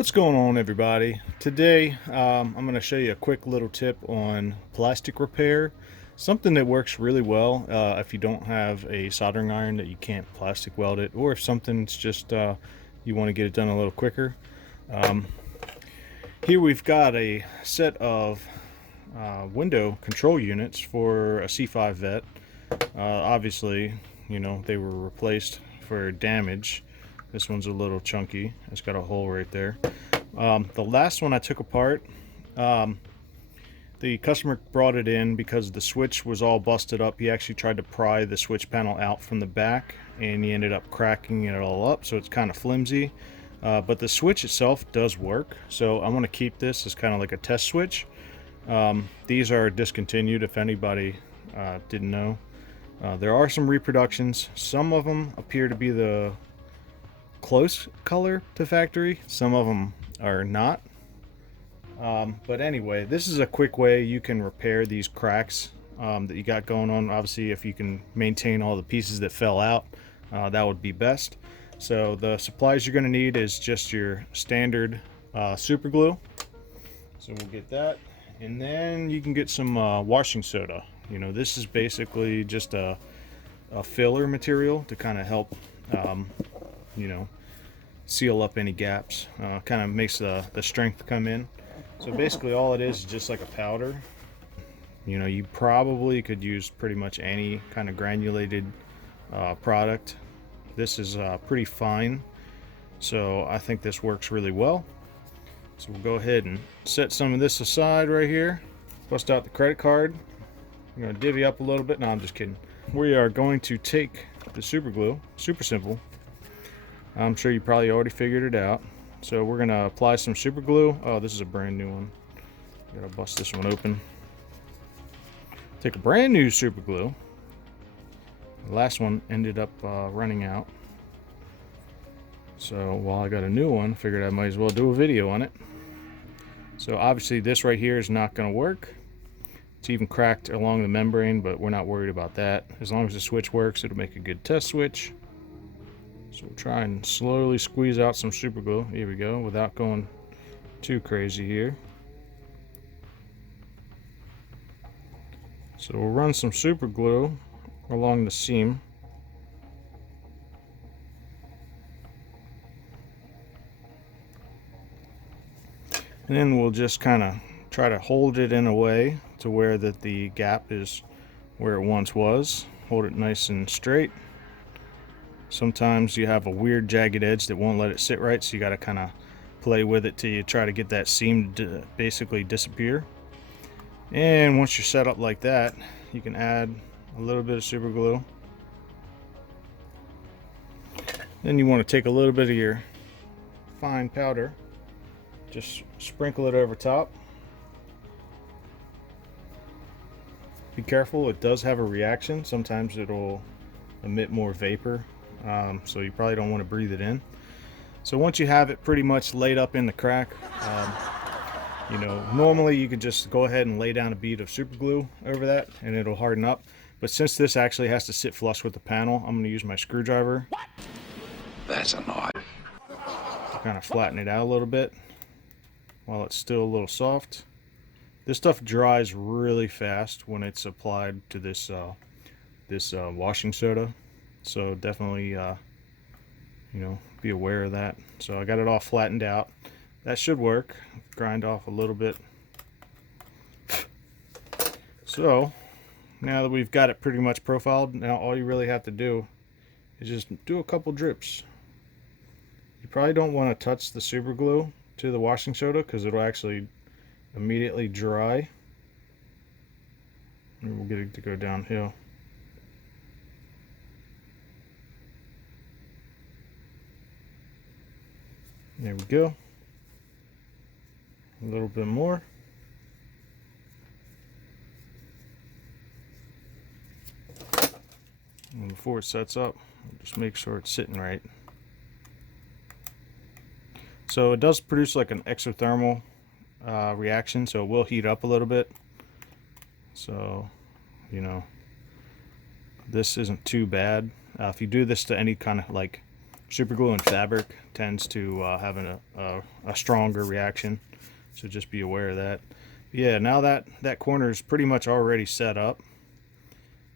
What's going on, everybody? Today I'm going to show you a quick little tip on plastic repair. Something that works really well if you don't have a soldering iron that you can't plastic weld it, or if something's just you want to get it done a little quicker. Here we've got a set of window control units for a C5 vet. Obviously, they were replaced for damage. This one's a little chunky. It's got a hole right there. The last one I took apart, the customer brought it in because the switch was all busted up. He actually tried to pry the switch panel out from the back, and he ended up cracking it all up, so it's kind of flimsy. But the switch itself does work, so I'm going to keep this as kind of like a test switch. These are discontinued, if anybody didn't know. There are some reproductions. Some of them appear to be the close color to factory. Some of them are not. But anyway, this is a quick way you can repair these cracks that you got going on. Obviously, if you can maintain all the pieces that fell out, that would be best. So the supplies you're going to need is just your standard super glue. So we'll get that, and then you can get some washing soda. This is basically just a filler material to kind of help seal up any gaps. Kind of makes the strength come in. So basically all it is just like a powder. You probably could use pretty much any kind of granulated product. This is pretty fine, so I think this works really well. So we'll go ahead and set some of this aside right here. Bust out the credit card. I'm going to divvy up a little bit. No, I'm just kidding. We are going to take the super glue. Super simple. I'm sure you probably already figured it out. So we're going to apply some super glue. Oh, this is a brand new one. Gotta bust this one open. Take a brand new super glue. The last one ended up running out. So while I got a new one, figured I might as well do a video on it. So obviously this right here is not going to work. It's even cracked along the membrane, but we're not worried about that. As long as the switch works, it'll make a good test switch. So we'll try and slowly squeeze out some super glue. Here we go, without going too crazy here. So we'll run some super glue along the seam. And then we'll just kind of try to hold it in a way to where that the gap is where it once was. Hold it nice and straight. Sometimes you have a weird jagged edge that won't let it sit right, so you got to kind of play with it till you try to get that seam to basically disappear. And once you're set up like that, you can add a little bit of super glue. Then you want to take a little bit of your fine powder, just sprinkle it over top. Be careful, it does have a reaction. Sometimes it'll emit more vapor, so you probably don't want to breathe it in. So once you have it pretty much laid up in the crack, normally you could just go ahead and lay down a bead of super glue over that and it'll harden up. But since this actually has to sit flush with the panel, I'm going to use my screwdriver. That's annoying. To kind of flatten it out a little bit while it's still a little soft. This stuff dries really fast when it's applied to this washing soda, so definitely be aware of that. So I got it all flattened out. That should work. Grind off a little bit. So now that we've got it pretty much profiled, now all you really have to do is just do a couple drips. You probably don't want to touch the super glue to the washing soda because it'll actually immediately dry. And we'll get it to go downhill. There we go. A little bit more. And before it sets up, just make sure it's sitting right. So it does produce like an exothermal reaction, so it will heat up a little bit. So, this isn't too bad. If you do this to any kind of like Super glue and fabric tends to have a stronger reaction, so just be aware of that. Yeah, now that corner is pretty much already set up.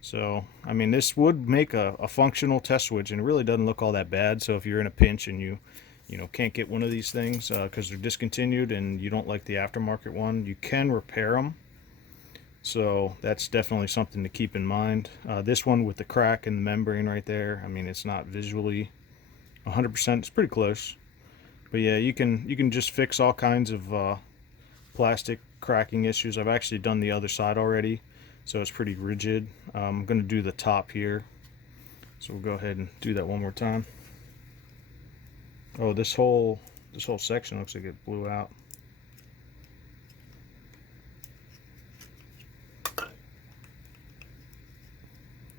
So, I mean, this would make a functional test switch, and it really doesn't look all that bad. So if you're in a pinch and you know, can't get one of these things because they're discontinued and you don't like the aftermarket one, you can repair them. So that's definitely something to keep in mind. This one with the crack in the membrane right there, I mean, it's not visually 100%. It's pretty close. But yeah, you can just fix all kinds of plastic cracking issues. I've actually done the other side already, so it's pretty rigid. I'm going to do the top here, so we'll go ahead and do that one more time. Oh, this whole section looks like it blew out.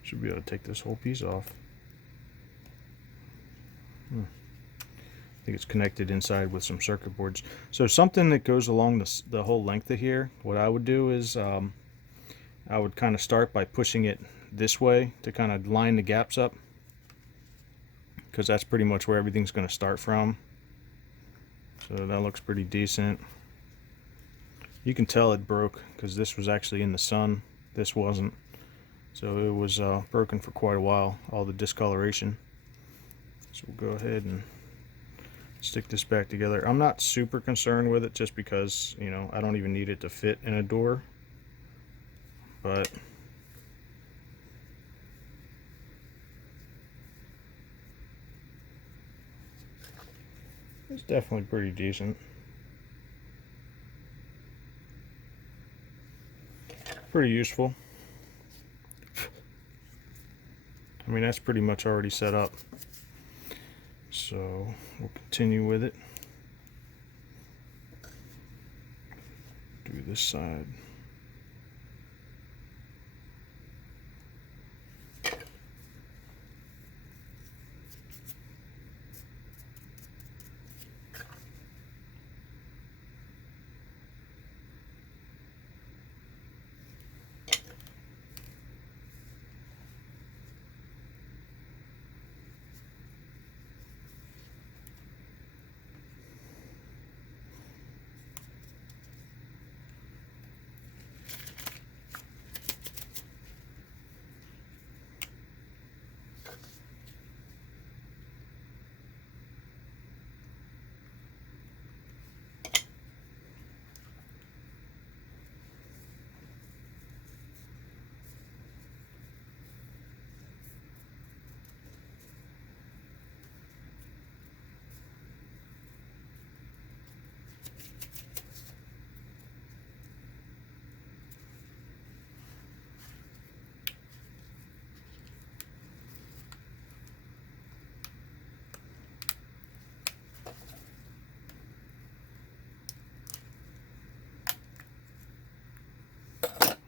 Should be able to take this whole piece off. I think it's connected inside with some circuit boards. So something that goes along the whole length of here, what I would do is I would kind of start by pushing it this way to kind of line the gaps up, because that's pretty much where everything's going to start from. So that looks pretty decent. You can tell it broke because this was actually in the sun. This wasn't. So it was broken for quite a while, all the discoloration. So we'll go ahead and stick this back together. I'm not super concerned with it just because, you know, I don't even need it to fit in a door. But it's definitely pretty decent. Pretty useful. I mean, that's pretty much already set up. So we'll continue with it. Do this side.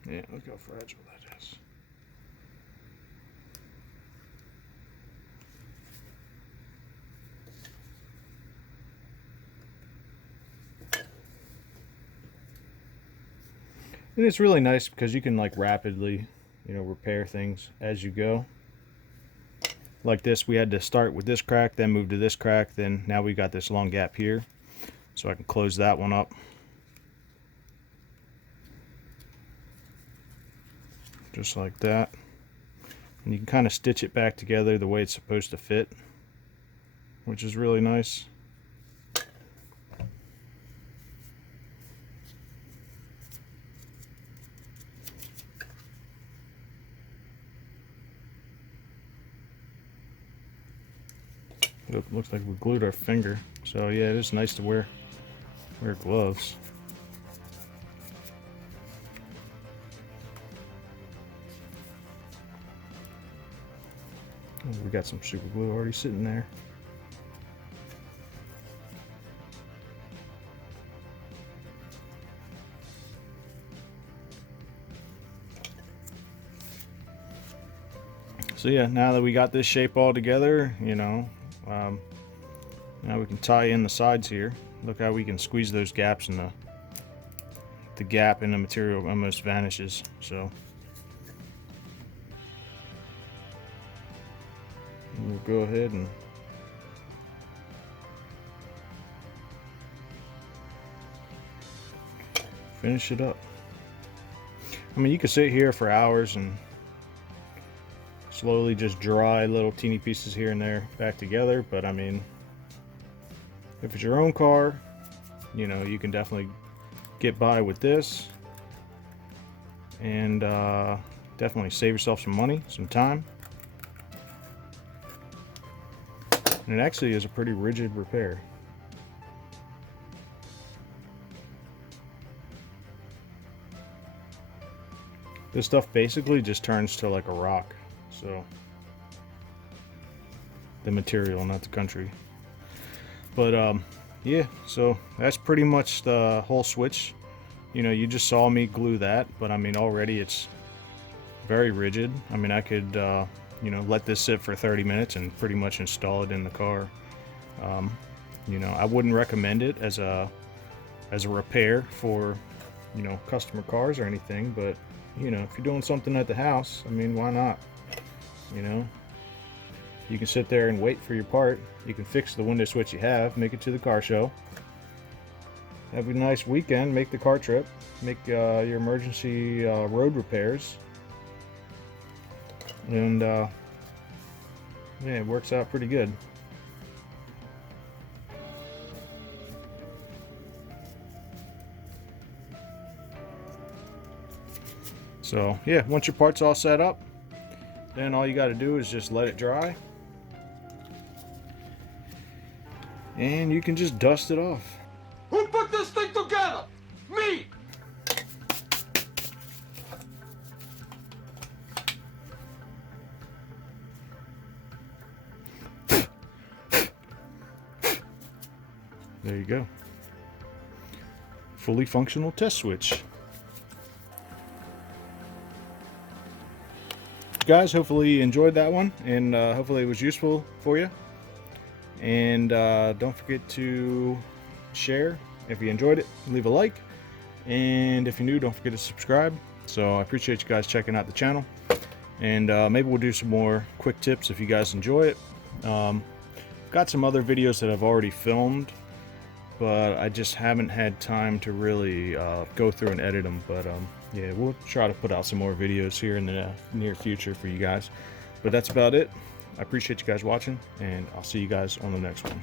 Yeah, look how fragile that is. And it's really nice because you can like rapidly, you know, repair things as you go. Like this, we had to start with this crack, then move to this crack, then now we got this long gap here. So I can close that one up. Just like that. And you can kind of stitch it back together the way it's supposed to fit, which is really nice. It looks like we glued our finger. So yeah, it is nice to wear gloves. We got some super glue already sitting there. So yeah, now that we got this shape all together, you know, now we can tie in the sides here. Look how we can squeeze those gaps, and the gap in the material almost vanishes. So we'll go ahead and finish it up. I mean, you could sit here for hours and slowly just dry little teeny pieces here and there back together, but I mean, if it's your own car, you know, you can definitely get by with this and definitely save yourself some money, some time. And it actually is a pretty rigid repair. This stuff basically just turns to like a rock. So the material, not the country. But yeah, so that's pretty much the whole switch. You know, you just saw me glue that, but I mean, already it's very rigid. I mean, I could you know, let this sit for 30 minutes and pretty much install it in the car. You know, I wouldn't recommend it as a repair for, you know, customer cars or anything, but you know, if you're doing something at the house, I mean, why not? You know, you can sit there and wait for your part. You can fix the window switch you have, make it to the car show, have a nice weekend, make the car trip, make your emergency road repairs, and yeah, it works out pretty good. So yeah, once your part's all set up, then all you got to do is just let it dry, and you can just dust it off. Who put this thing together? Me! There you go. Fully functional test switch. Guys, hopefully you enjoyed that one, and hopefully it was useful for you. And don't forget to share if you enjoyed it, leave a like, and if you're new, don't forget to subscribe. So I appreciate you guys checking out the channel, and maybe we'll do some more quick tips if you guys enjoy it. Got some other videos that I've already filmed, but I just haven't had time to really go through and edit them. But yeah, we'll try to put out some more videos here in the near future for you guys. But that's about it. I appreciate you guys watching, and I'll see you guys on the next one.